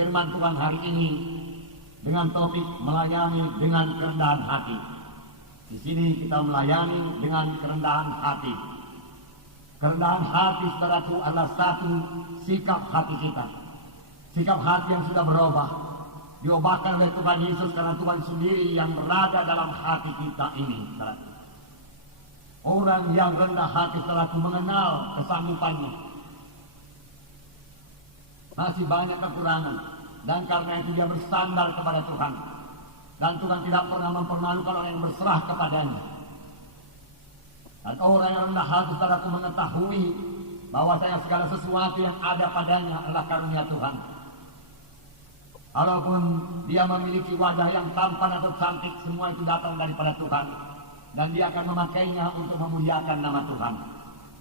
firman Tuhan hari ini dengan topik melayani dengan kerendahan hati. Di sini kita melayani dengan kerendahan hati. Kerendahan hati, saudaraku, adalah satu sikap hati kita. Sikap hati yang sudah berubah, diubahkan oleh Tuhan Yesus karena Tuhan sendiri yang berada dalam hati kita ini, saudaraku. Orang yang rendah hati, saudaraku, mengenal kesanggupannya. Masih banyak kekurangan, dan karena itu dia bersandar kepada Tuhan. Dan Tuhan tidak pernah mempermalukan orang yang berserah kepadanya. Dan orang yang rendah hati, saudaraku, mengetahui bahwasanya segala sesuatu yang ada padanya adalah karunia Tuhan. Walaupun dia memiliki wajah yang tampan atau cantik, semua itu datang daripada Tuhan. Dan dia akan memakainya untuk memuliakan nama Tuhan,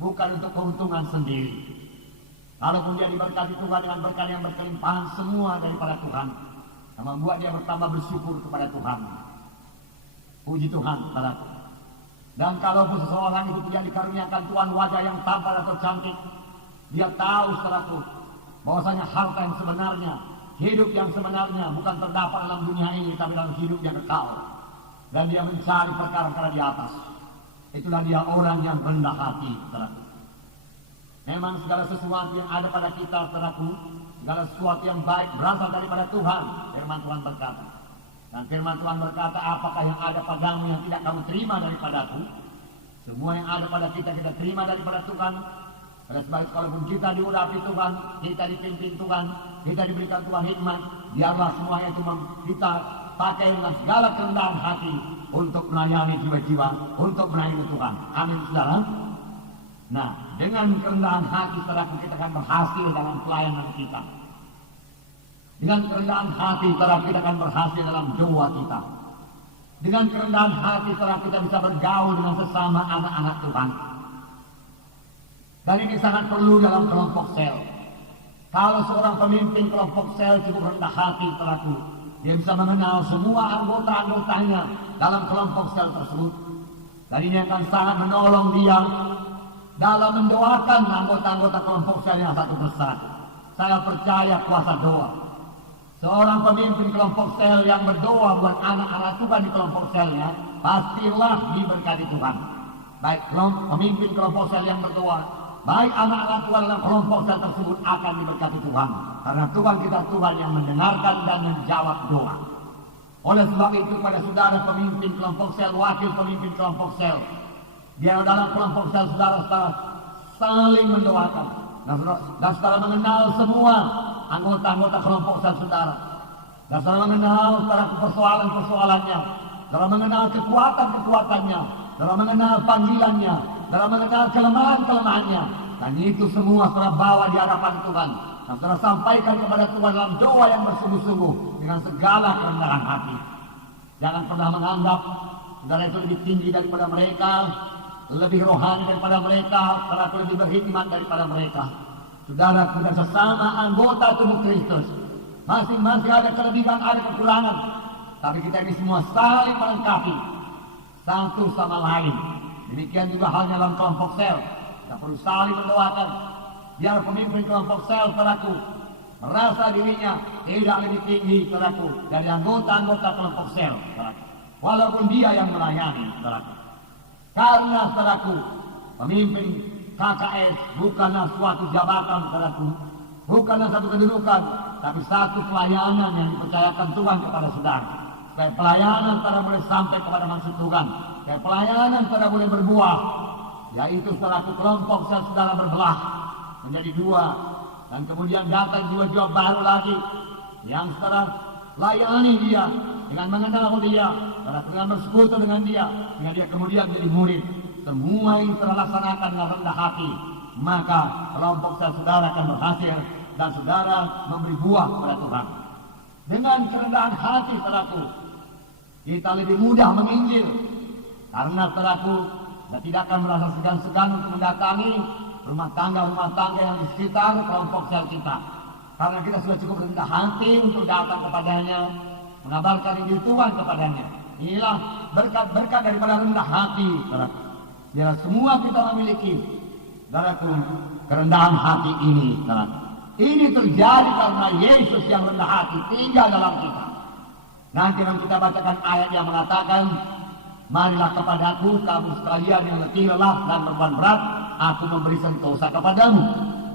bukan untuk keuntungan sendiri. Walaupun dia diberkati Tuhan dengan berkat yang berkelimpahan, semua daripada Tuhan, yang membuat dia bertambah bersyukur kepada Tuhan. Puji Tuhan, saudaraku. Dan kalaupun seseorang itu tidak dikaruniakan Tuhan wajah yang tampan atau cantik, dia tahu, saudaraku, bahwasanya harta yang sebenarnya, hidup yang sebenarnya bukan terdapat dalam dunia ini, tapi dalam hidup yang kekal. Dan dia mencari perkara-perkara di atas. Itulah dia orang yang rendah hati, saudaraku. Memang segala sesuatu yang ada pada kita, saudaraku, segala sesuatu yang baik berasal daripada Tuhan. Firman Tuhan berkata. Dan firman Tuhan berkata, apakah yang ada padamu yang tidak kamu terima daripadaku? Semua yang ada pada kita, kita terima daripada Tuhan. Oleh sebab itu, kalaupun kita diurapi Tuhan, kita dipimpin Tuhan, kita diberikan Tuhan hikmat, biarlah semuanya itu kita pakai dengan segala kerendahan hati untuk melayani jiwa-jiwa, untuk melayani Tuhan. Amin, saudara. Nah, dengan kerendahan hati, saudara, kita akan berhasil dalam pelayanan kita. Dengan kerendahan hati, saudara, kita akan berhasil dalam doa kita. Dengan kerendahan hati, saudara, kita bisa bergaul dengan sesama anak-anak Tuhan. Dan ini sangat perlu dalam kelompok sel. Kalau seorang pemimpin kelompok sel cukup rendah hati, saudaraku, dia bisa mengenal semua anggota-anggotanya dalam kelompok sel tersebut. Dan ini akan sangat menolong dia dalam mendoakan anggota-anggota kelompok selnya satu persatu. Saya percaya kuasa doa. Seorang pemimpin kelompok sel yang berdoa buat anak-anak Tuhan di kelompok selnya, pastilah diberkati Tuhan. Baik pemimpin kelompok sel yang berdoa, baik anak-anak Tuhan dalam kelompok sel tersebut akan diberkati Tuhan. Karena Tuhan kita Tuhan yang mendengarkan dan menjawab doa. Oleh sebab itu, pada saudara pemimpin kelompok sel, wakil pemimpin kelompok sel, biar dalam kelompok sel saudara-saudara saling mendoakan. Dan saudara mengenal semua anggota-anggota kelompok sel saudara. Dan saudara mengenal persoalan-persoalannya. Saudara mengenal kekuatan-kekuatannya. Saudara mengenal panggilannya. Saudara mengenal kelemahan-kelemahannya. Dan itu semua saudara bawa di hadapan Tuhan. Dan saudara sampaikan kepada Tuhan dalam doa yang bersungguh-sungguh dengan segala kerendahan hati. Jangan pernah menganggap saudara itu lebih tinggi daripada mereka, lebih rohani daripada mereka, saudara lebih berhikmat daripada mereka. Saudara, kita sesama anggota tubuh Kristus, masing-masing ada kelebihan, ada kekurangan, tapi kita ini semua saling melengkapi satu sama lain. Demikian juga halnya dalam kelompok sel, kita perlu saling mendoakan. Biar pemimpin kelompok sel, saudaraku, merasa dirinya tidak lebih tinggi, saudaraku, dari anggota-anggota kelompok sel, saudaraku, walaupun dia yang melayani, saudaraku. Karena, saudaraku, pemimpin KKS bukanlah suatu jabatan, saudaraku, bukanlah satu kedudukan, tapi satu pelayanan yang dipercayakan Tuhan kepada saudara. Supaya pelayanan saudara boleh sampai kepada maksud Tuhan, supaya pelayanan saudara boleh berbuah, yaitu saudaraku, kelompok saudara berbelah menjadi dua, dan kemudian datang jiwa-jiwa baru lagi yang saudara layani dia dengan mengenal dia, saudara dengan bersekutu dengan dia kemudian menjadi murid. Semua ini terlaksanakan dengan rendah hati, maka kelompok saudara akan berhasil dan saudara memberi buah kepada Tuhan. Dengan kerendahan hati, saudaraku, kita lebih mudah menginjil, karena saudaraku, kita tidak akan merasa segan-segan untuk mendatangi rumah tangga yang di sekitar kelompok sel kita, karena kita sudah cukup rendah hati untuk datang kepadanya, mengabarkan Injil Tuhan kepadanya. Inilah berkat-berkat daripada rendah hati, saudaraku. Biar semua kita memiliki, saudaraku, kerendahan hati ini, saudaraku. Ini terjadi karena Yesus yang rendah hati tinggal dalam kita. Nanti akan kita bacakan ayat yang mengatakan, marilah kepadaku kamu sekalian yang letih lelah dan beban berat, aku memberi sentosa kepadamu.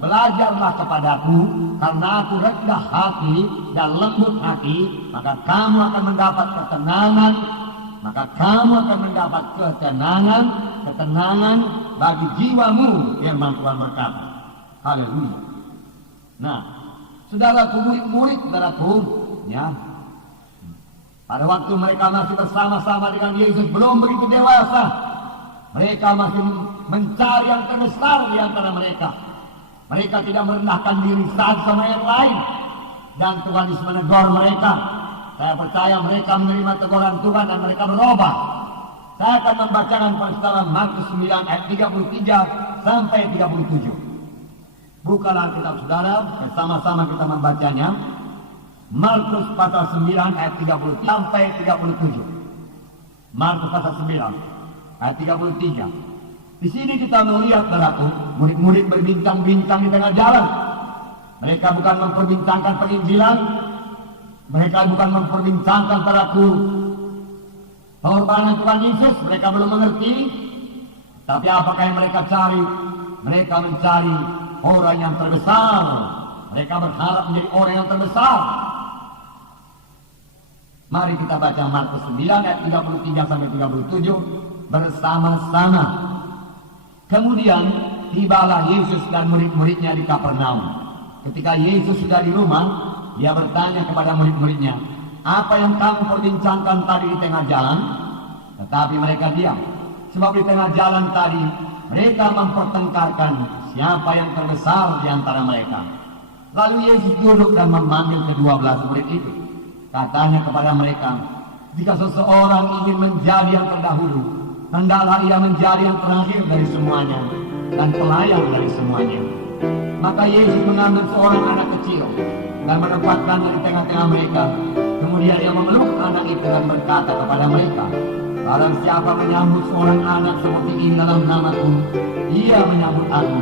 Belajarlah kepadaku, karena aku rendah hati dan lembut hati, maka kamu akan mendapat ketenangan. Maka kamu akan mendapat ketenangan bagi jiwamu, firman Tuhan berkata. Haleluya. Nah, saudaraku, murid-murid saudaraku, ya, pada waktu mereka masih bersama-sama dengan Yesus belum begitu dewasa, mereka masih mencari yang terbesar di antara mereka. Mereka tidak merendahkan diri satu sama yang lain, dan Tuhan Yesus menegur mereka. Saya percaya mereka menerima teguran Tuhan dan mereka berubah. Saya akan membacakan peristiwa Markus 9 ayat 33 sampai 37. Bukalah Alkitab saudara, bersama-sama kita membacanya. Markus pasal 9 ayat 33 sampai 37. Markus pasal 9 ayat 33. Di sini kita melihat saudaraku, murid-murid berbincang-bincang di tengah jalan. Mereka bukan memperbincangkan penginjilan, mereka bukan memperbincangkan saudaraku pengorbanan Tuhan Yesus, mereka belum mengerti. Tapi apakah yang mereka cari? Mereka mencari orang yang terbesar. Mereka berharap menjadi orang yang terbesar. Mari kita baca Markus 9 ayat 33 sampai 37 bersama-sama. Kemudian tibalah Yesus dan murid-muridnya di Kapernaum. Ketika Yesus sudah di rumah, dia bertanya kepada murid-muridnya, apa yang kamu perbincangkan tadi di tengah jalan? Tetapi mereka diam. Sebab di tengah jalan tadi mereka mempertengkarkan siapa yang terbesar di antara mereka. Lalu Yesus duduk dan memanggil ke-12 murid itu. Katanya kepada mereka, jika seseorang ingin menjadi yang terdahulu, hendaklah ia menjadi yang terakhir dari semuanya dan pelayan dari semuanya. Maka Yesus mengambil seorang anak kecil dan menempatkannya di tengah-tengah mereka. Kemudian ia memeluk anak itu dan berkata kepada mereka, barang siapa menyambut seorang anak seperti ini dalam namaku, ia menyambut aku.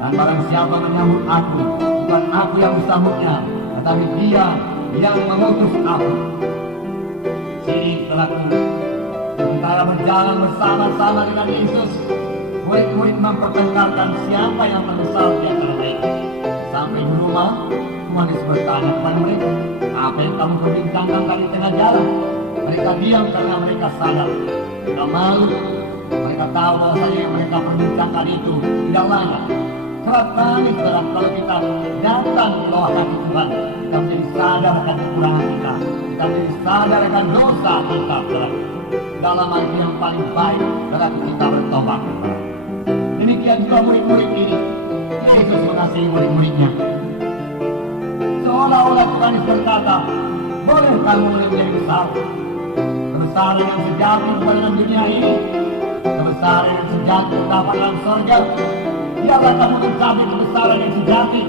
Dan barang siapa menyambut aku, bukan aku yang disambutnya, tetapi dia yang mengutus aku. Sini telah sementara berjalan bersama-sama dengan Yesus, murid-murid mempertengkarkan siapa yang terbesar di antara mereka. Sampai di rumah, Tuhan Yesus bertanya kepada mereka, apa yang kamu perbincangkan tadi tengah jalan? Mereka diam karena mereka sadar, tidak malu. Mereka tahu bahwasanya yang mereka perbincangkan itu tidak layak. Kerap kali saudara, kalau kita datang di bawah kaki Tuhan, kita menjadi sadar akan kekurangan kita, kita menjadi sadar akan dosa kita, saudara. Dalam hal yang paling baik, saudara, kita bertobat. Demikian juga murid-murid ini, Yesus mengasihi murid-muridnya. Seolah-olah Tuhan berkata, boleh kamu menjadi besar. Kebesaran yang sejati bukan dalam dunia ini, kebesaran yang sejati terdapat dalam surga. Biarlah kamu mencapai kebesaran yang sejati,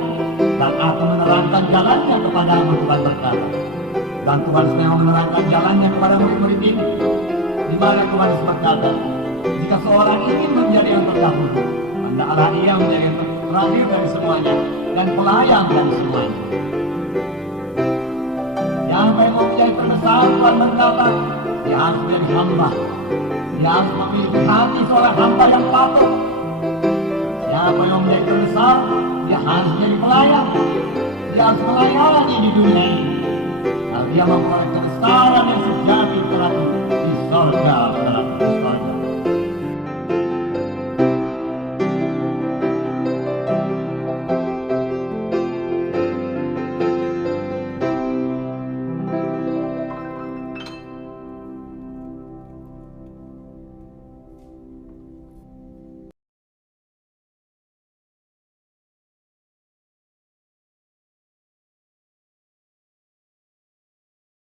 dan aku menerangkan jalannya kepadamu, Tuhan berkata. Dan Tuhan memang menerangkan jalannya kepada murid-murid ini. Di mana Tuhan berkata, jika seorang ingin menjadi yang terdahulu, hendaklah ia menjadi yang terakhir dari semuanya dan pelayan dari semuanya. Siapa yang mau menjadi terbesar, Tuhan berkata, dia harus menjadi hamba. Dia harus memiliki hati seorang hamba yang patuh. Siapa yang menjadi terbesar, dia harus menjadi pelayan. Dia harus melayani di dunia ini. Kalau dia